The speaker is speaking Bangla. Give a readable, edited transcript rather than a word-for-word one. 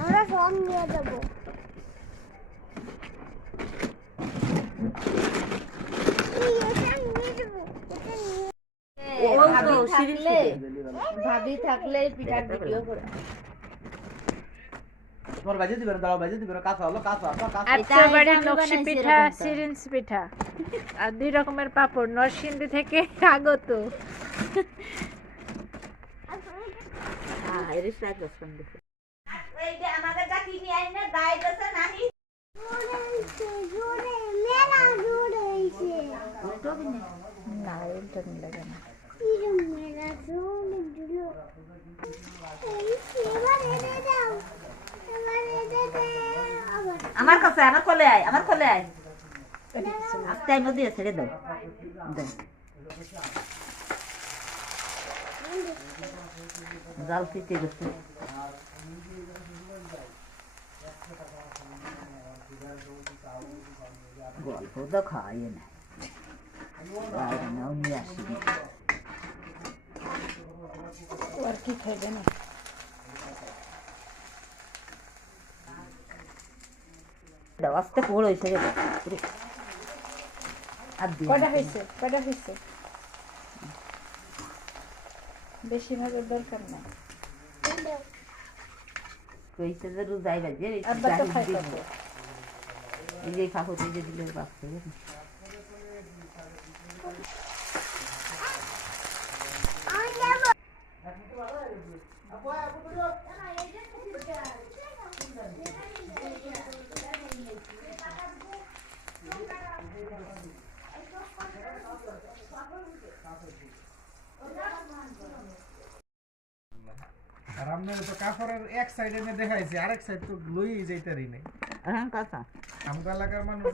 আমরা ফর্ম নিয়ে দেবো। ভাবি থাকলে পিঠার ভিডিও করে তোমার বাজে দিবেন, দাও বাজে দিবেন, কাঁচা হলো কাঁচা কাঁচা। আচ্ছা বাড়ি নকশি পিঠা, সিরিঞ্জ পিঠা আর 2 রকমের পাপড় নরসিংদী থেকে আগত। এর সাথে দশন দিছে এই যে আমাদের যা কিনি আইনা দাই দেছে নানি জোরে মেলা জোরে হইছে। ওইটা কি না এটা নিয়ে লাগে না। কিরম মেলা জোরে দিল। এই এবার এনে দাও, এবার এনে দে। আমার কাছে আমার কোলে আয়, আমার কোলে আয়। আস্তে আই মধ্যে ছেড়ে দাও দাও জাল ফিটে গেছে। গল্প তো খাই না নাও নিয়ে আসি আর কি খাইবে না দাও আস্তে পড়ো এসে গেছে আর কয়টা হয়েছে বেশি ভাগের দরকার না। কইছে যে রোজাই বাজে আব্বা তো খাইতে এই যে খাবো এই যে দিলে বাচ্চা আর আমরা তো কাপড়ের এক সাইডে এনে দেখাইছি, আরেক সাইড তো লই যাইতারি নাই। হ্যাঁ কাঁচা আমগা লাগার মানুষ